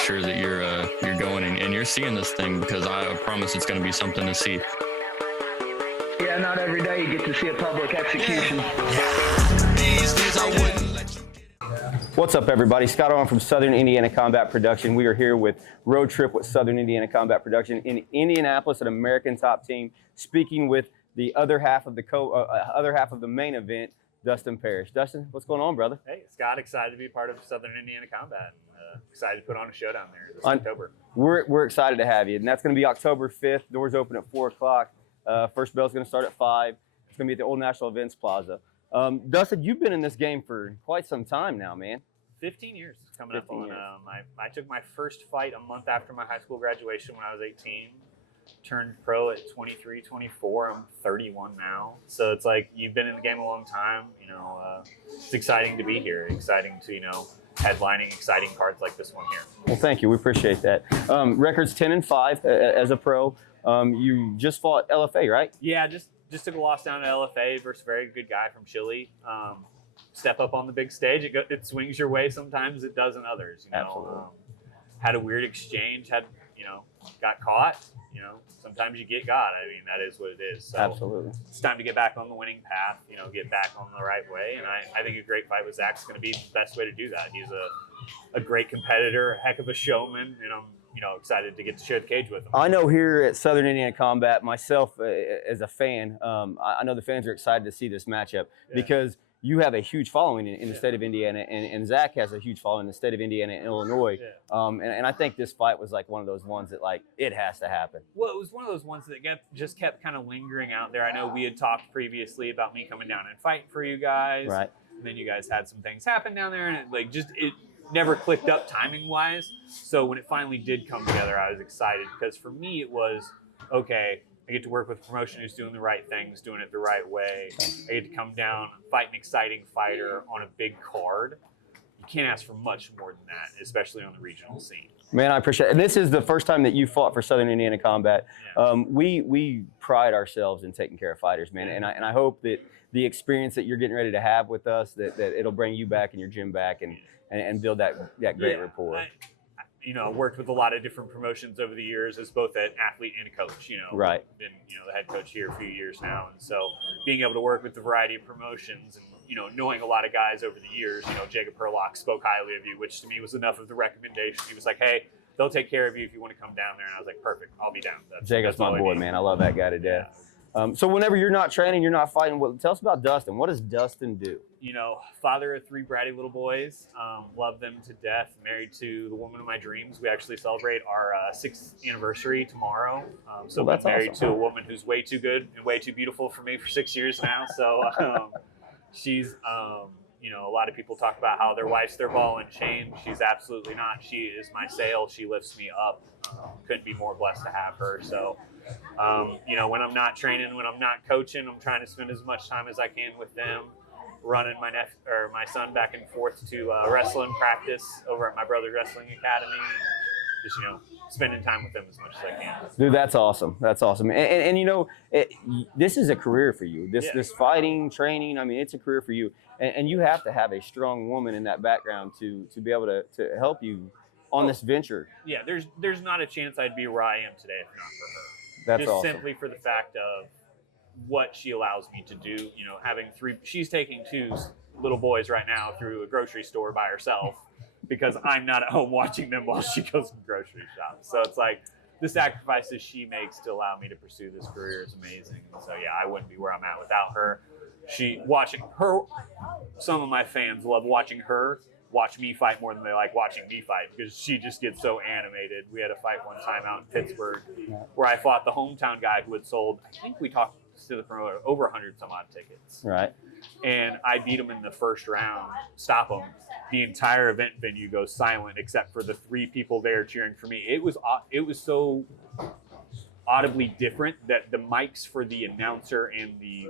sure that you're going and you're seeing this thing, because I promise it's going to be something to see. Yeah, not every day you get to see a public execution. These days I wouldn't let you. What's up, everybody? Scott Arnold from Southern Indiana Combat Production. We are here with Road Trip with Southern Indiana Combat Production in Indianapolis, an American top team, speaking with the other half of the main event, Dustin Parrish. Dustin, what's going on, brother? Hey, Scott, excited to be part of Southern Indiana Combat. Excited to put on a show down there this October. We're excited to have you, and that's going to be October 5th. Doors open at 4 o'clock. First bell's going to start at 5. It's going to be at the Old National Events Plaza. Dustin, you've been in this game for quite some time now, man. 15 years coming up on. I took my first fight a month after my high school graduation when I was 18. Turned pro at 23, 24. I'm 31 now. So it's like, you've been in the game a long time. You know, it's exciting to be here. Exciting to, headlining exciting cards like this one here. Well, thank you. We appreciate that. Records 10-5 as a pro. You just fought LFA, right? Yeah, just took a loss down at LFA versus a very good guy from Chile. Step up on the big stage. It swings your way sometimes. It doesn't others. Absolutely. Had a weird exchange. Got caught. Sometimes you get got. I mean, that is what it is. So Absolutely. It's time to get back on the winning path. Get back on the right way. And I think a great fight with Zach's going to be the best way to do that. He's a great competitor, a heck of a showman, and I'm excited to get to share the cage with him. I know here at Southern Indiana Combat, myself as a fan, I know the fans are excited to see this matchup because you have a huge following in the state of Indiana, and Zach has a huge following in the state of Indiana and Illinois. Yeah. And I think this fight was like one of those ones that it has to happen. Well, it was one of those ones that just kept kind of lingering out there. I know we had talked previously about me coming down and fighting for you guys. Right. And then you guys had some things happen down there, and it never clicked up timing wise. So when it finally did come together, I was excited because for me it was, okay, I get to work with a promotion who's doing the right things, doing it the right way. I get to come down, fight an exciting fighter on a big card. You can't ask for much more than that, especially on the regional scene. Man, I appreciate it. And this is the first time that you fought for Southern Indiana Combat. Yeah. We pride ourselves in taking care of fighters, man. And I hope that the experience that you're getting ready to have with us, that it'll bring you back and your gym back and build that great rapport. I worked with a lot of different promotions over the years as both an athlete and a coach. Right. Been the head coach here a few years now, and so being able to work with the variety of promotions and knowing a lot of guys over the years. Jacob Herlock spoke highly of you, which to me was enough of the recommendation. He was like, "Hey, they'll take care of you if you want to come down there," and I was like, "Perfect, I'll be down." Jacob's my boy, man. I love that guy to death. So whenever you're not training, you're not fighting. Tell us about Dustin. What does Dustin do? Father of 3 bratty little boys. Love them to death. Married to the woman of my dreams. We actually celebrate our 6th anniversary tomorrow. So that's I'm married awesome. to a woman who's way too good and way too beautiful for me for 6 years now. So she's, a lot of people talk about how their wife's their ball and chain. She's absolutely not. She is my sail. She lifts me up. Couldn't be more blessed to have her. So, when I'm not training, when I'm not coaching, I'm trying to spend as much time as I can with them, running my son back and forth to wrestling practice over at my brother's wrestling academy. Just, spending time with them as much as I can. Dude, that's awesome. That's awesome. And this is a career for you. This fighting, training, I mean, it's a career for you. And you have to have a strong woman in that background to be able to help you on this venture. Yeah, there's not a chance I'd be where I am today if not for her. That's just awesome. Simply for the fact of what she allows me to do. Having 3, she's taking 2 little boys right now through a grocery store by herself because I'm not at home watching them while she goes and grocery shops. So it's like the sacrifices she makes to allow me to pursue this career is amazing. And so yeah, I wouldn't be where I'm at without her. Watching her, some of my fans love watching her watch me fight more than they like watching me fight because she just gets so animated. We had a fight one time out in Pittsburgh where I fought the hometown guy who had sold, I think we talked to the promoter, over 100 some odd tickets. Right. And I beat him in the first round, stop him. The entire event venue goes silent except for the 3 people there cheering for me. It was so audibly different that the mics for the announcer and the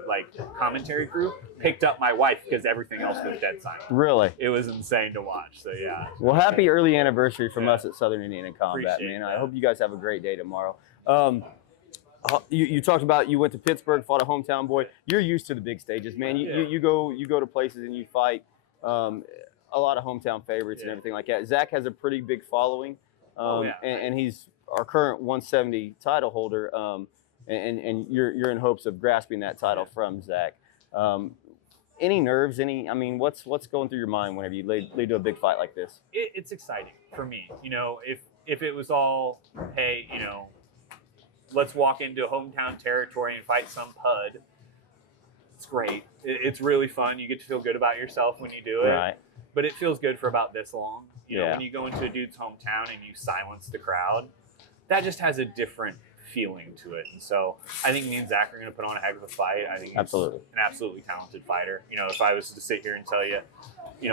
commentary crew picked up my wife because everything else was dead silent. Really? It was insane to watch. So yeah. Well, happy early anniversary from us at Southern Indiana Combat, Appreciate man. that. I hope you guys have a great day tomorrow. You talked about you went to Pittsburgh, fought a hometown boy. You're used to the big stages, man. You go to places and you fight a lot of hometown favorites and everything like that. Zach has a pretty big following. and he's our current 170 title holder. And you're in hopes of grasping that title from Zach. Any nerves? What's going through your mind whenever you lead to a big fight like this? It's exciting for me. If it was all, hey, let's walk into hometown territory and fight some pud, it's great. It's really fun. You get to feel good about yourself when you do it. Right. But it feels good for about this long. Yeah. When you go into a dude's hometown and you silence the crowd, that just has a different feeling to it. And so I think me and Zach are going to put on a heck of a fight. I think he's an absolutely talented fighter. If I was to sit here and tell you,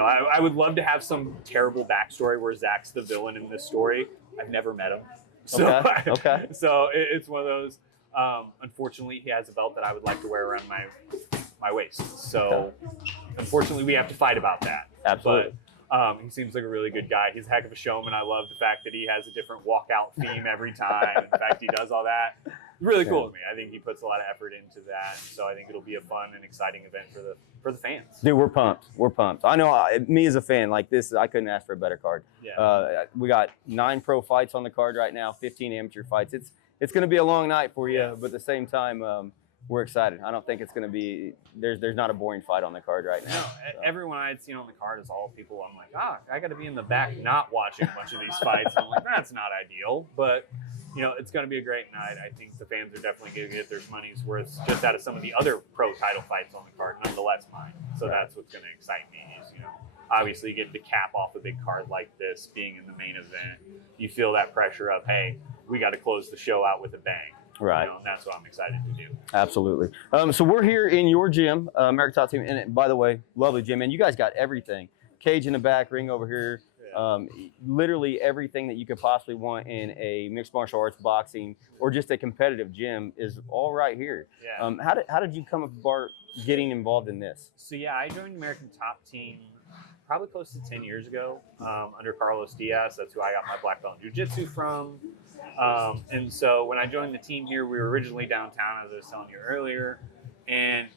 I would love to have some terrible backstory where Zach's the villain in this story. I've never met him. So, okay. So it's one of those. Unfortunately, he has a belt that I would like to wear around my waist. So unfortunately, we have to fight about that. Absolutely. But he seems like a really good guy. He's a heck of a showman. I love the fact that he has a different walkout theme every time. In fact, he does all that. Really cool to me. I think he puts a lot of effort into that. So I think it'll be a fun and exciting event for the fans. Dude, we're pumped. We're pumped. I know me as a fan, like this, I couldn't ask for a better card. Yeah. We got 9 pro fights on the card right now, 15 amateur fights. It's going to be a long night for you, but at the same time, we're excited. I don't think it's going to be there's not a boring fight on the card right now. No, so. Everyone I had seen on the card is all people I'm like, I got to be in the back not watching a bunch of these fights. I'm like, that's not ideal, but it's going to be a great night. I think the fans are definitely going to get their money's worth just out of some of the other pro title fights on the card, nonetheless mine. So that's what's going to excite me is, obviously getting to cap off a big card like this, being in the main event, you feel that pressure of, hey, we got to close the show out with a bang. Right. And that's what I'm excited to do. Absolutely. So we're here in your gym, American Top Team. And by the way, lovely gym. And you guys got everything. Cage in the back, ring over here. Literally everything that you could possibly want in a mixed martial arts, boxing, or just a competitive gym is all right here. Yeah. How did you come about getting involved in this? So I joined American Top Team probably close to 10 years ago under Carlos Diaz. That's who I got my black belt in jiu-jitsu from. And so when I joined the team here, we were originally downtown, as I was telling you earlier, and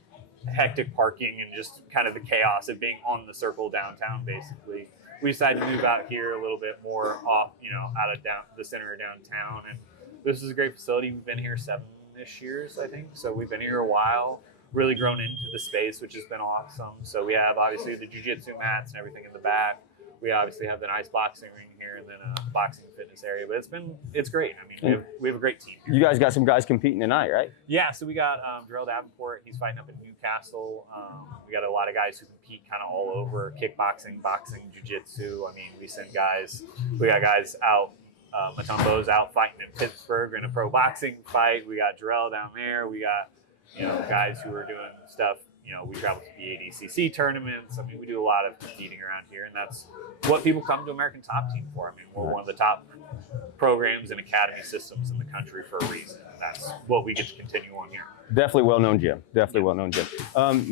hectic parking and just kind of the chaos of being on the circle downtown, basically. We decided to move out here a little bit more off, out of the center of downtown. And this is a great facility. We've been here 7-ish years, I think. So we've been here a while, really grown into the space, which has been awesome. So we have obviously the jiu-jitsu mats and everything in the back. We obviously have the nice boxing ring here and then a boxing fitness area, but it's great. I mean, we have a great team here. You guys got some guys competing tonight, right? Yeah, so we got Darrell Davenport. He's fighting up in Newcastle. We got a lot of guys who compete kind of all over, kickboxing, boxing, jiu-jitsu. I mean, we send guys. We got guys out. Matumbo's out fighting in Pittsburgh in a pro boxing fight. We got Darrell down there. We got guys who are doing stuff. We travel to the ADCC tournaments. I mean, we do a lot of competing around here, and that's what people come to American Top Team for. I mean, we're one of the top programs and academy systems in the country for a reason. And that's what we get to continue on here. Definitely well-known gym. Well-known gym.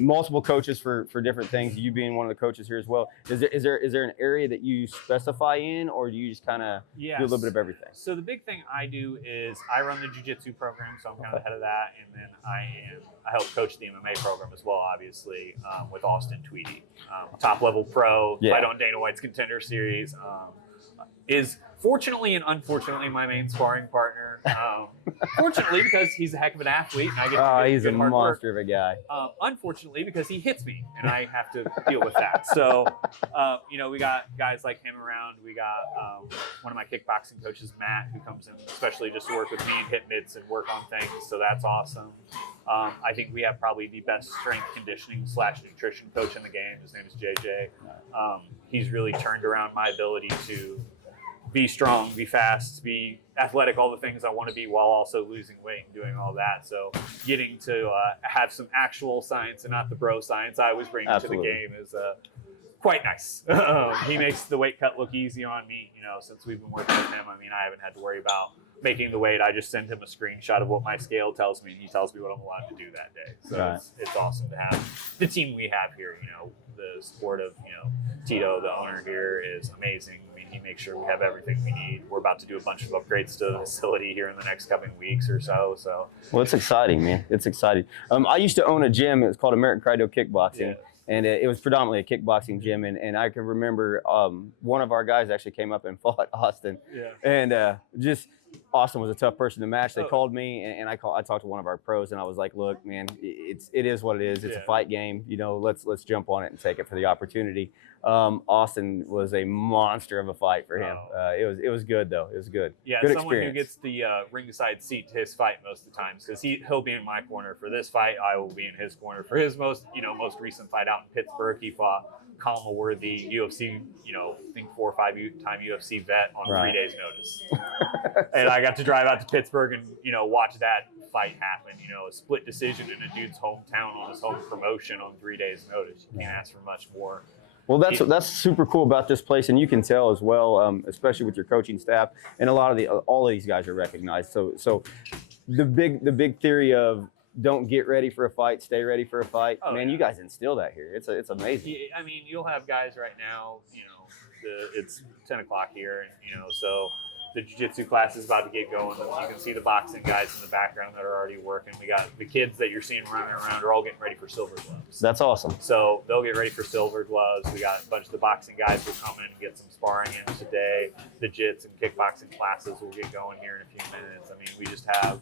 Multiple coaches for different things. You being one of the coaches here as well. Is there an area that you specify in, or do you just kind of do a little bit of everything? So the big thing I do is I run the jiu-jitsu program, so I'm kind of the head of that, and then I help coach the MMA program as well, obviously, with Austin Tweedy, top-level pro, fight on Dana White's Contender Series. Is fortunately and unfortunately my main sparring partner. Fortunately because he's a heck of an athlete and I get to he's a monster of a guy. Unfortunately because he hits me and I have to deal with that. So, we got guys like him around. We got one of my kickboxing coaches, Matt, who comes in especially just to work with me and hit mitts and work on things. So that's awesome. I think we have probably the best strength conditioning / nutrition coach in the game. His name is JJ. He's really turned around my ability to be strong, be fast, be athletic, all the things I want to be while also losing weight and doing all that. So getting to have some actual science and not the bro science I always bring to the game is quite nice. He makes the weight cut look easy on me, since we've been working with him. I mean, I haven't had to worry about making the weight. I just send him a screenshot of what my scale tells me and he tells me what I'm allowed to do that day. So it's awesome to have the team we have here. The support of, Tito, the owner here, is amazing. I mean, he makes sure we have everything we need. We're about to do a bunch of upgrades to the facility here in the next coming weeks or so. Well, it's exciting, man. It's exciting. I used to own a gym. It's called American Cardio Kickboxing. and it was predominantly a kickboxing gym. And I can remember one of our guys actually came up and fought Austin. Yeah. And just Austin was a tough person to match. They called me, and I talked to one of our pros, and I was like, "Look, man, it is what it is. It's a fight game. You know, let's jump on it and take it for the opportunity." Austin was a monster of a fight for him. It was good though. It was good. Yeah, good someone experience. who gets the ringside seat to his fight most of the times, because he'll be in my corner for this fight. I will be in his corner for his most recent fight out in Pittsburgh. He fought Colin Worthy, UFC, I think 4 or 5 time UFC vet on 3 days notice. And I got to drive out to Pittsburgh and, watch that fight happen, a split decision in a dude's hometown on his home promotion on 3 days notice. You can't ask for much more. Well, that's super cool about this place, and you can tell as well, especially with your coaching staff, and all of these guys are recognized. So the big theory of don't get ready for a fight, stay ready for a fight. You guys instill that here. It's amazing. I mean, you'll have guys right now, it's 10 o'clock here, and, so the jiu-jitsu class is about to get going. You can see the boxing guys in the background that are already working. We got the kids that you're seeing running around are all getting ready for silver gloves. That's awesome. So they'll get ready for silver gloves. We got a bunch of the boxing guys will come in and get some sparring in today. The jits and kickboxing classes will get going here in a few minutes. I mean, we just have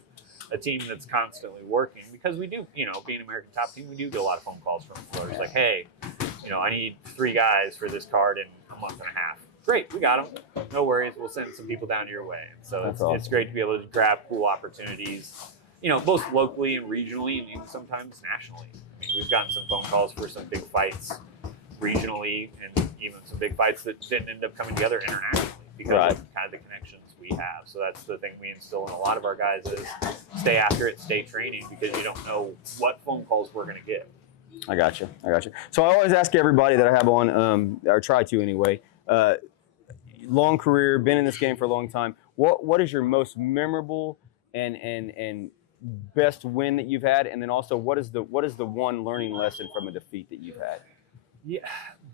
a team that's constantly working because we do, being American Top Team, we do get a lot of phone calls from employers like, hey, I need 3 guys for this card in a month and a half. Great, we got them. No worries, we'll send some people down your way. And so it's great to be able to grab cool opportunities, both locally and regionally, and even sometimes nationally. I mean, we've gotten some phone calls for some big fights regionally, and even some big fights that didn't end up coming together internationally because of kind of the connections we have. So that's the thing we instill in a lot of our guys is stay after it, stay training, because you don't know what phone calls we're going to get. I got you. So I always ask everybody that I have on, or try to anyway, long career, been in this game for a long time. What is your most memorable and best win that you've had, and then also what is the one learning lesson from a defeat that you've had? Yeah,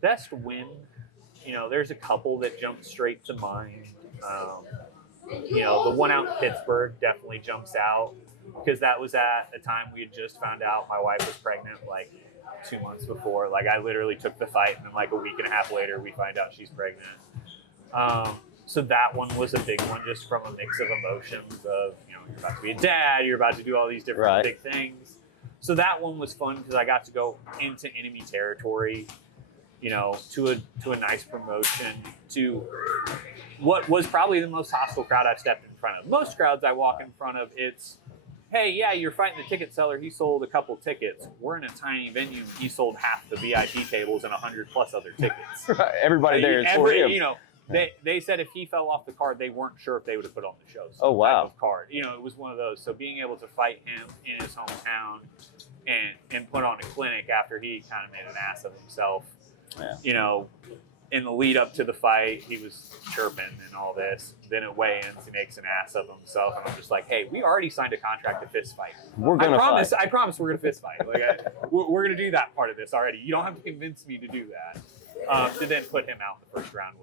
best win. There's a couple that jump straight to mind. The one out in Pittsburgh definitely jumps out because that was at a time we had just found out my wife was pregnant, like 2 months before. Like I literally took the fight, and then like a week and a half later, we find out she's pregnant. So that one was a big one, just from a mix of emotions of, you're about to be a dad, you're about to do all these different big things. So that one was fun because I got to go into enemy territory, to a nice promotion, to what was probably the most hostile crowd I've stepped in front of. Most crowds I walk in front of, it's, hey, yeah, you're fighting the ticket seller. He sold a couple tickets. We're in a tiny venue. He sold half the VIP tables and 100 plus other tickets. Everybody there is for him. They said if he fell off the card, they weren't sure if they would have put on the show. Oh, wow. Type of card. It was one of those. So being able to fight him in his hometown and put on a clinic after he kind of made an ass of himself, in the lead up to the fight, he was chirping and all this. Then at weigh-ins, he makes an ass of himself, and I'm just like, "Hey, we already signed a contract to fist fight. I promise we're gonna fist fight. Like, we're gonna do that part of this already. You don't have to convince me to do that." To then put him out in the first round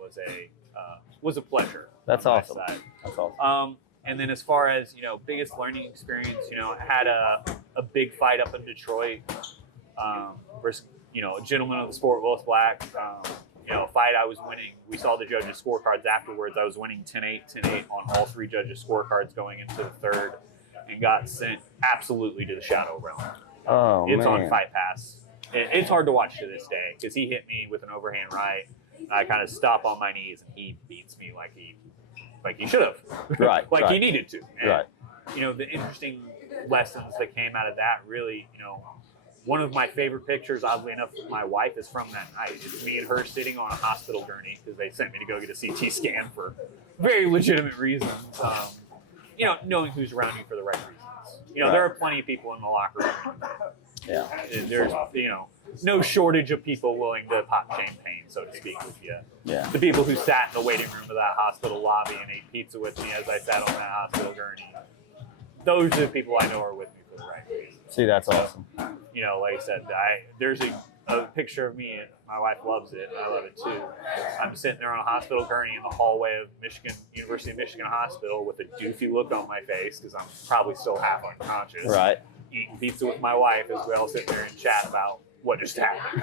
was a pleasure. That's awesome. That's awesome. And then as far as biggest learning experience, I had a big fight up in Detroit. Versus, a gentleman of the sport, Willis Black. A fight I was winning. We saw the judges' scorecards afterwards. I was winning 10-8, 10-8 on all 3 judges' scorecards going into the third, and got sent absolutely to the shadow realm. It's on Fight Pass. It's hard to watch to this day because he hit me with an overhand right. I kind of stop on my knees, and he beats me like he should have, he needed to. And, the interesting lessons that came out of that really, one of my favorite pictures, oddly enough, with my wife is from that night. It's me and her sitting on a hospital gurney because they sent me to go get a CT scan for very legitimate reasons. Knowing who's around you for the right reasons. There are plenty of people in the locker room. Yeah. There's, no shortage of people willing to pop champagne, so to speak, with you. Yeah. The people who sat in the waiting room of that hospital lobby and ate pizza with me as I sat on that hospital gurney. Those are the people I know are with me for the right reasons. See, that's awesome. Like I said, there's a picture of me, and my wife loves it, and I love it too. I'm sitting there on a hospital gurney in the hallway of University of Michigan Hospital with a doofy look on my face because I'm probably still half unconscious. Right. Eating pizza with my wife as we all sit there and chat about what just happened.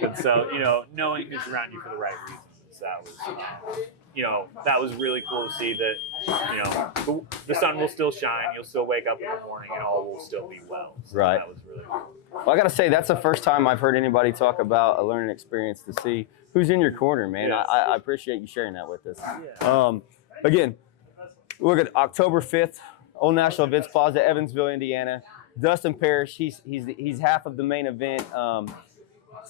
And so, you know, knowing who's around you for the right reasons, that was, you know, that was really cool to see that, you know, the sun will still shine, you'll still wake up in the morning, and all will still be well. So Right. That was really cool. Well, I got to say, that's the first time I've heard anybody talk about a learning experience to see who's in your corner, man. Yes. I appreciate you sharing that with us. Yeah. Again, look at October 5th, Old National Events Plaza, Evansville, Indiana. Dustin Parrish, he's half of the main event.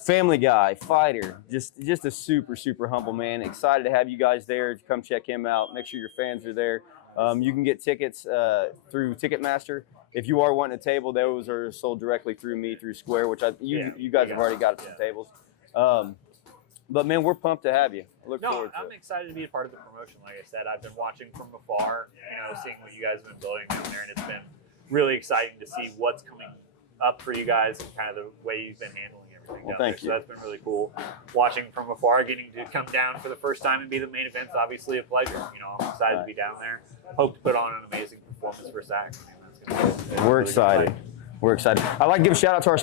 Family guy, fighter, just a super humble man. Excited to have you guys there. Come check him out. Make sure your fans are there. You can get tickets through Ticketmaster. If you are wanting a table, those are sold directly through me, through Square, which you guys have already got some tables. But man, we're pumped to have you. I look forward to I'm it. excited to be a part of the promotion. Like I said, I've been watching from afar, you know, seeing what you guys have been building down there, and it's been really exciting to see what's coming up for you guys and kind of the way you've been handling everything down thank there. you. So that's been really cool. Watching from afar, getting to come down for the first time and be the main event's obviously a pleasure. You know, I'm excited to be down there. Hope to put on an amazing performance for SAC. We're excited. We're excited. I'd like to give a shout out to our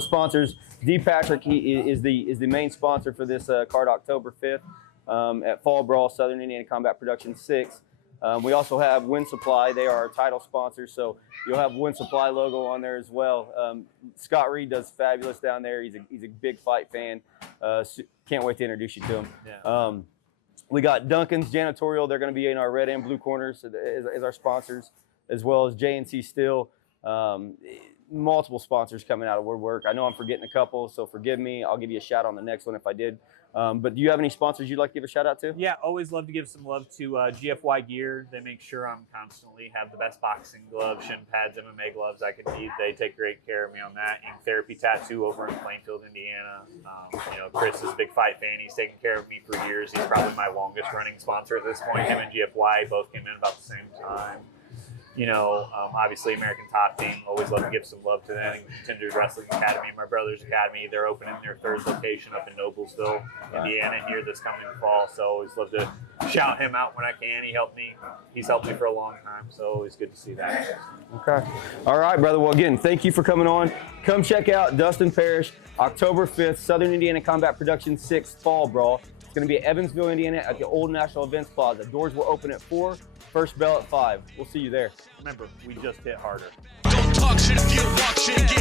sponsors. D. Patrick, he is the main sponsor for this card, October 5th at Fall Brawl, Southern Indiana Combat Production 6. We also have Wind Supply. They are our title sponsors, so you'll have Wind Supply logo on there as well. Scott Reed does fabulous down there. He's a big fight fan. Can't wait to introduce you to him. Yeah. We got Duncan's Janitorial. They're going to be in our red and blue corners as our sponsors, as well as J&C Steel. Multiple sponsors coming out of woodwork. I know I'm forgetting a couple, so forgive me. I'll give you a shout on the next one if I did. But do you have any sponsors you'd like to give a shout out to? Yeah, always love to give some love to GFY Gear. They make sure I'm constantly have the best boxing gloves, shin pads, MMA gloves I could need. They take great care of me on that. Ink Therapy Tattoo over in Plainfield, Indiana. You know, Chris is a big fight fan. He's taken care of me for years. He's probably my longest running sponsor at this point. Him and GFY both came in about the same time. You know, obviously American Top Team, always love to give some love to them. Contender Wrestling Academy, my brother's academy, they're opening their third location up in Noblesville, Indiana here this coming fall. So always love to shout him out when I can. He's helped me for a long time, so always good to see that. Okay. All right, brother. Well, again, thank you for coming on. Come check out Dustin Parrish, October 5th, Southern Indiana Combat Production 6 Fall Brawl. It's going to be at Evansville, Indiana at the Old National Events Plaza. Doors will open at 4. First bell at 5. We'll see you there. Remember, we just hit harder. Don't talk shit if you walk shit.